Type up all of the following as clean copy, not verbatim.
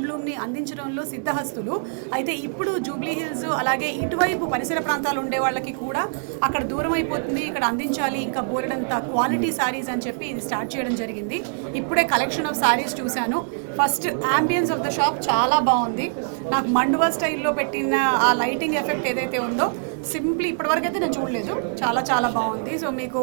హ్యాండ్లూమ్ని అందించడంలో సిద్ధహస్తులు. అయితే ఇప్పుడు జూబ్లీ హిల్స్ అలాగే ఇటువైపు పరిసర ప్రాంతాలు ఉండే వాళ్ళకి కూడా అక్కడ దూరం అయిపోతుంది, ఇక్కడ అందించాలి ఇంకా బోలెడంత క్వాలిటీ శారీస్ అని చెప్పి ఇది స్టార్ట్ చేయడం జరిగింది. ఇప్పుడే కలెక్షన్ ఆఫ్ శారీస్ చూశాను. First ambience of the shop చాలా బాగుంది. నాకు మండువా స్టైల్లో పెట్టిన ఆ లైటింగ్ ఎఫెక్ట్ ఏదైతే ఉందో సింప్లీ ఇప్పటివరకు అయితే నేను చూడలేదు, చాలా చాలా బాగుంది. సో మీకు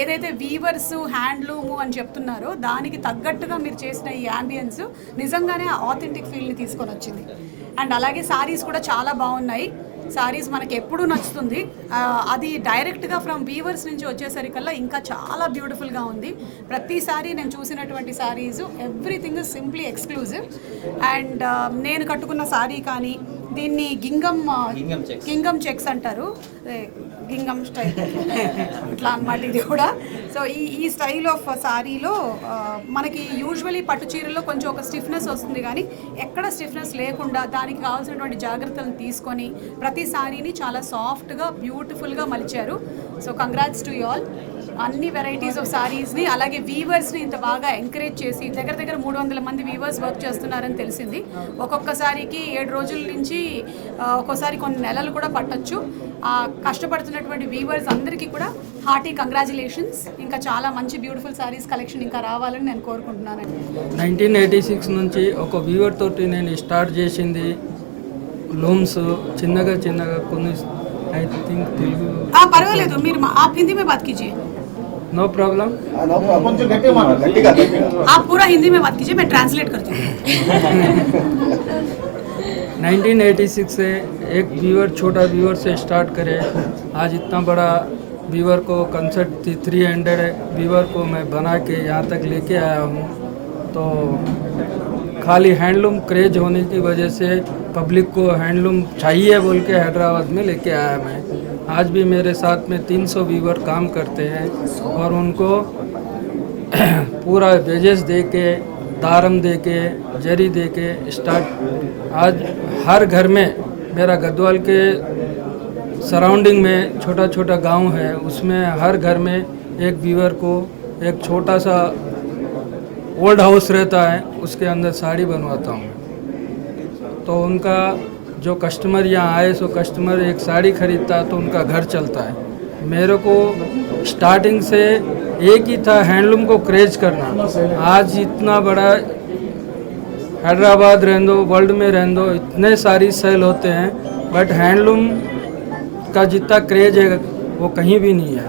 ఏదైతే వీవర్స్ హ్యాండ్లూము అని చెప్తున్నారో దానికి తగ్గట్టుగా మీరు చేసిన ఈ యాంబియన్స్ నిజంగానే ఆథెంటిక్ ఫీల్ని తీసుకొని వచ్చింది. అండ్ అలాగే సారీస్ కూడా చాలా బాగున్నాయి. సారీస్ మనకి ఎప్పుడూ నచ్చుతుంది, అది డైరెక్ట్గా ఫ్రమ్ వీవర్స్ నుంచి వచ్చేసరికల్లా ఇంకా చాలా బ్యూటిఫుల్గా ఉంది. ప్రతి సారీ నేను చూసినటువంటి saris everything is simply exclusive. And నేను కట్టుకున్న సారీ కానీ దీన్ని గింగం చెక్స్ అంటారు, గింగం స్టైల్ ఇట్లా అన్నమాట ఇది కూడా. సో ఈ స్టైల్ ఆఫ్ సారీలో మనకి యూజువలీ పట్టు చీరల్లో కొంచెం ఒక స్టిఫ్నెస్ వస్తుంది, కానీ ఎక్కడ స్టిఫ్నెస్ లేకుండా దానికి కావాల్సినటువంటి జాగ్రత్తలను తీసుకొని ప్రతి సారీని చాలా సాఫ్ట్గా బ్యూటిఫుల్గా మలిచారు. So congrats to you all. అన్ని వెరైటీస్ ఆఫ్ సారీస్ని అలాగే వీవర్స్ని ఇంత బాగా ఎంకరేజ్ చేసి దగ్గర 300 మంది వీవర్స్ వర్క్ చేస్తున్నారని తెలిసింది. ఒక్కొక్క సారీకి 7 రోజుల నుంచి ఒక్కోసారి కొన్ని నెలలు కూడా పట్టొచ్చు. కష్టపడుతున్నటువంటి వీవర్స్ అందరికీ కూడా హార్టీ కంగ్రాచులేషన్స్. ఇంకా చాలా మంచి బ్యూటిఫుల్ సారీస్ కలెక్షన్ ఇంకా రావాలని నేను కోరుకుంటున్నానండి. 1986 నుంచి ఒక వీవర్ తోటి నేను స్టార్ట్ చేసింది లూమ్స్ చిన్నగా కొన్ని ఐ థింక్ తెలుగు పర్వాలేదు, మీరు आप हिंदी में बात कीजिए. No problem. आप पूरा हिंदी में बात कीजिए, मैं ट्रांसलेट करती हूँ. 1986 से एक व्यूअर छोटा व्यूअर से स्टार्ट करे, आज इतना बड़ा व्यूअर को कंसेप्ट 300 व्यूअर को मैं बना के यहाँ तक लेके आया हूँ. तो खाली हैंडलूम क्रेज होने की वजह से पब्लिक को हैंडलूम चाहिए बोल के हैदराबाद में लेके आया मैं. आज भी मेरे साथ में 300 वीवर काम करते हैं और उनको पूरा वेजेस दे के, दारम दे के, जरी दे के स्टार्ट. आज हर घर में मेरा गद्वाल के सराउंडिंग में छोटा छोटा गांव है, उसमें हर घर में एक वीवर को एक छोटा सा ओल्ड हाउस रहता है, उसके अंदर साड़ी बनवाता हूँ. तो उनका जो कस्टमर यहाँ आए सो कस्टमर एक साड़ी खरीदता है तो उनका घर चलता है. मेरे को स्टार्टिंग से एक ही था हैंडलूम को क्रेज करना. आज इतना बड़ा हैदराबाद रहने दो, वर्ल्ड में रहने दो, इतने सारी सेल होते हैं, बट हैंडलूम का जितना क्रेज है वो कहीं भी नहीं है.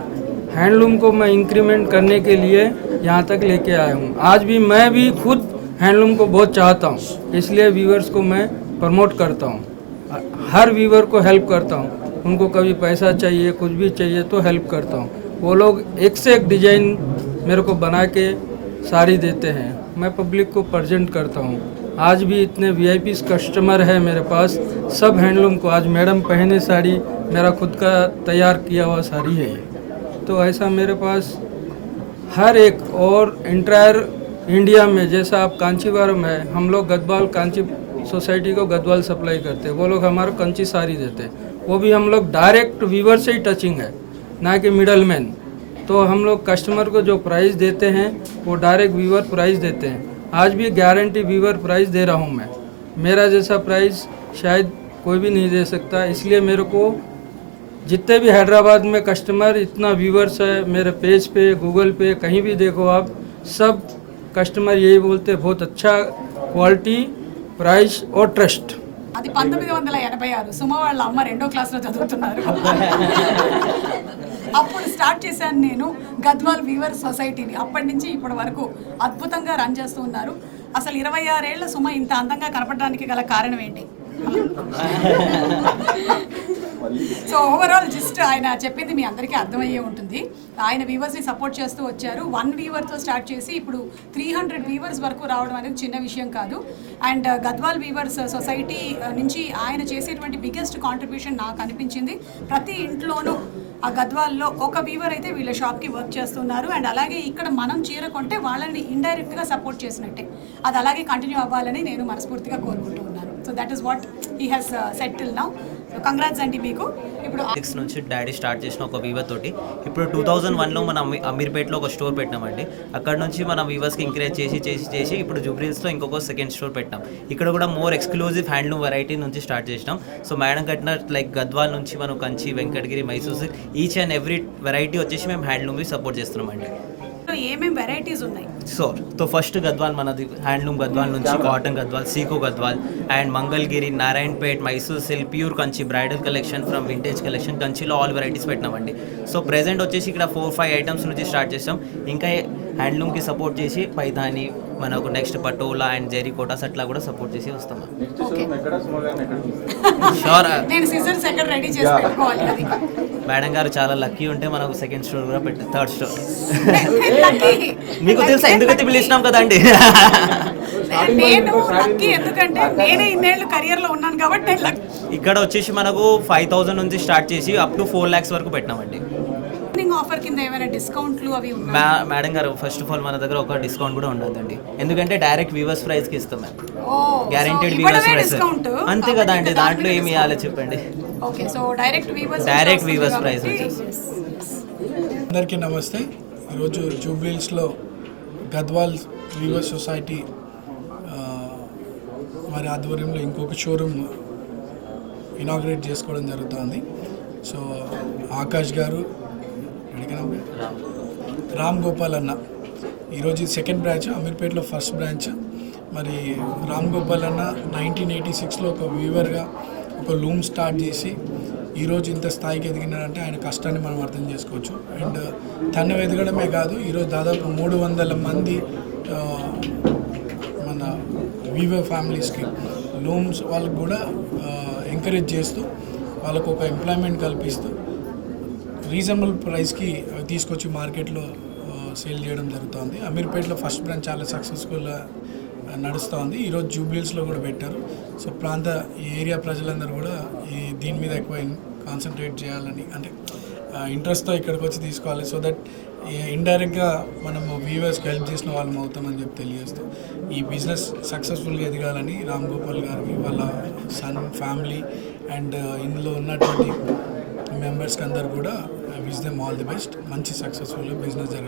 हैंडलूम को मैं इंक्रीमेंट करने के लिए यहाँ तक लेके आया हूँ. आज भी मैं भी खुद हैंडलूम को बहुत चाहता हूँ, इसलिए व्यूअर्स को मैं प्रमोट करता हूँ. हर व्यूअर को हेल्प करता हूँ. उनको कभी पैसा चाहिए, कुछ भी चाहिए तो हेल्प करता हूँ. वो लोग एक से एक डिजाइन मेरे को बना के साड़ी देते हैं, मैं पब्लिक को प्रेजेंट करता हूँ. आज भी इतने वीआईपी कस्टमर है मेरे पास, सब हैंडलूम को. आज मैडम पहने साड़ी मेरा खुद का तैयार किया हुआ साड़ी है. तो ऐसा मेरे पास हर एक, और इंटायर इंडिया में जैसा आप कांचीवरम है, हम लोग गद्वाल कांची सोसाइटी को गद्वाल सप्लाई करते हैं, वो लोग हमारे कंची साड़ी देते हैं. वो भी हम लोग डायरेक्ट वीवर से ही टचिंग है, ना कि मिडल मैन. तो हम लोग कस्टमर को जो प्राइस देते हैं वो डायरेक्ट वीवर प्राइस देते हैं. आज भी गारंटी वीवर प्राइस दे रहा हूँ मैं. मेरा जैसा प्राइस शायद कोई भी नहीं दे सकता. इसलिए मेरे को जितने भी हैदराबाद में कस्टमर, इतना व्यूवर्स है मेरे पेज पे, गूगल पे, कहीं भी देखो आप, सब कस्टमर यही बोलते हैं बहुत अच्छा क्वालिटी, ప్రైస్ ఓ ట్రస్ట్. అది 1986 సుమ వాళ్ళ అమ్మ 2వ క్లాస్లో చదువుతున్నారు. అప్పుడు స్టార్ట్ చేశాను నేను గద్వాల్ వీవర్ సొసైటీని. అప్పటి నుంచి ఇప్పటి వరకు అద్భుతంగా రన్ చేస్తూ ఉన్నారు. అసలు 26 ఏళ్ల సుమ ఇంత అందంగా కనపడడానికి గల కారణం ఏంటి? సో ఓవరాల్ జస్ట్ ఆయన చెప్పింది మీ అందరికీ అర్థమయ్యే ఉంటుంది. ఆయన వీవర్స్ని సపోర్ట్ చేస్తూ వచ్చారు. 1 వీవర్తో స్టార్ట్ చేసి ఇప్పుడు 300 వీవర్స్ వరకు రావడం అనేది చిన్న విషయం కాదు. అండ్ గద్వాల్ వీవర్స్ సొసైటీ నుంచి ఆయన చేసేటువంటి బిగ్గెస్ట్ కాంట్రిబ్యూషన్ నాకు అనిపించింది. ప్రతి ఇంట్లోనూ ఆ గద్వాల్లో ఒక వీవర్ అయితే వీళ్ళ షాప్కి వర్క్ చేస్తున్నారు. అండ్ అలాగే ఇక్కడ మనం చీర కొంటే వాళ్ళని ఇండైరెక్ట్గా సపోర్ట్ చేసినట్టే. అది అలాగే కంటిన్యూ అవ్వాలని నేను మనస్ఫూర్తిగా కోరుకుంటూ ఉన్నాను. So that is what he has set till now. Congrats అండి మీకు. ఇప్పుడు 6 నుంచి డాడీ స్టార్ట్ చేసిన ఒక వీవర్ తోటి ఇప్పుడు 2001లో మనం అమీర్పేటలో ఒక స్టోర్ పెట్టినామండి. అక్కడ నుంచి మనం వీవర్స్కి ఎంకరేజ్ చేసి ఇప్పుడు జూబ్లీహిల్స్లో ఇంకొక సెకండ్ స్టోర్ పెట్టాం. ఇక్కడ కూడా మోర్ ఎక్స్క్లూజివ్ హ్యాండ్లూమ్ వెరైటీ నుంచి స్టార్ట్ చేసినాం. సో మేడం కట్టిన లైక్ గద్వాల్ నుంచి మనం Kanchi, Venkatagiri, Mysore silk each and every variety వచ్చేసి మేము హ్యాండ్లూమ్కి సపోర్ట్ చేస్తున్నామండి. ఏమేమి వెరైటీస్ ఉన్నాయి? సో ఫస్ట్ గద్వాల్ మనది హ్యాండ్లూమ్ గద్వాల్ నుంచి cotton Gadwal, Sico Gadwal and Mangalagiri, Narayanpet, Mysore silk, pure Kanchi, bridal collection from vintage collection, కంచిలో ఆల్ వెరైటీస్ పెట్టినామండి. సో ప్రెజెంట్ వచ్చేసి ఇక్కడ 4-5 ఐటమ్స్ నుంచి స్టార్ట్ చేస్తాం. ఇంకా హ్యాండ్లూమ్కి సపోర్ట్ చేసి పైతాని, మనకు next patola and Jerry Kotas అట్లా కూడా సపోర్ట్ చేసి వస్తాం. షూర్. నేను సిజర్స్ ఎక్కడ రెడీ చేసి పెట్టుకోవాలి అది. మేడం గారు చాలా లక్కీ ఉంటే మనకు సెకండ్ స్టోర్ కూడా పెట్టారు, థర్డ్ స్టోర్. Lucky. మీకు తెలుసా ఎందుకైతే పిలిచినాం కదండి. నేను లక్కీ ఎందుకంటే నేనే ఇన్నేళ్ళు కెరియర్ లో ఉన్నాను కాబట్టి నేను lucky. ఇక్కడ వచ్చేసి మనకు 5,000 నుంచి స్టార్ట్ చేసి అప్ టు 4 lakhs వరకు పెట్టినామండి. ఆఫర్ కింద ఏమైనా డిస్కౌంట్లు అవి ఉన్నాయి? మేడం గారు ఫస్ట్ ఆఫ్ ఆల్ మన దగ్గర ఒక డిస్కౌంట్ కూడా ఉండదండి, ఎందుకంటే డైరెక్ట్ వీవర్స్ ప్రైస్ కి ఇస్తాం మేము. గ్యారెంటెడ్ వీవర్స్ ప్రైస్ అంతే కదా అండి, దాంట్లో ఏమి ఇవ్వాలి చెప్పండి. Okay, so direct weavers price. అందరికీ నమస్తే. ఈరోజు జూబ్లీహిల్స్లో గద్వాల్ వీవర్స్ సొసైటీ వారి ఆధ్వర్యంలో ఇంకొక షోరూమ్ ఇనాగ్రేట్ చేసుకోవడం జరుగుతుంది. సో ఆకాష్ గారు, రామ్ గోపాల్ అన్న, ఈరోజు సెకండ్ బ్రాంచ్, అమీర్పేటలో ఫస్ట్ బ్రాంచ్. మరి రామ్ గోపాల్ అన్న 1986లో ఒక వీవర్గా ఒక లూమ్ స్టార్ట్ చేసి ఈరోజు ఇంత స్థాయికి ఎదిగినారంటే ఆయన కష్టాన్ని మనం అర్థం చేసుకోవచ్చు. అండ్ తను ఎదగడమే కాదు, ఈరోజు దాదాపు 300 మంది మన వీవర్ ఫ్యామిలీస్కి లూమ్స్ వాళ్ళకు కూడా ఎంకరేజ్ చేస్తూ వాళ్ళకు ఒక ఎంప్లాయ్మెంట్ కల్పిస్తూ రీజనబుల్ ప్రైస్కి తీసుకొచ్చి మార్కెట్లో సేల్ చేయడం జరుగుతుంది. అమీర్పేటలో ఫస్ట్ బ్రాంచ్ చాలా సక్సెస్ఫుల్గా నడుస్తుంది. ఈరోజు జూబ్లీహిల్స్లో కూడా పెట్టారు. సో ఈ ఏరియా ప్రజలందరూ కూడా దీని మీద ఎక్కువ కాన్సన్ట్రేట్ చేయాలని, అంటే ఇంట్రెస్ట్తో ఇక్కడికి వచ్చి తీసుకోవాలి. సో దట్ ఇండైరెక్ట్గా మనము వీవర్స్కి హెల్ప్ చేసిన వాళ్ళం అవుతామని చెప్పి తెలియజేస్తూ ఈ బిజినెస్ సక్సెస్ఫుల్గా ఎదగాలని రామ్ గోపాల్ గారికి, వాళ్ళ సన్, ఫ్యామిలీ అండ్ ఇందులో ఉన్నటువంటి మెంబర్స్కి అందరు కూడా wish them all the best. మంచి సక్సెస్ఫుల్గా బిజినెస్ జరగాలి.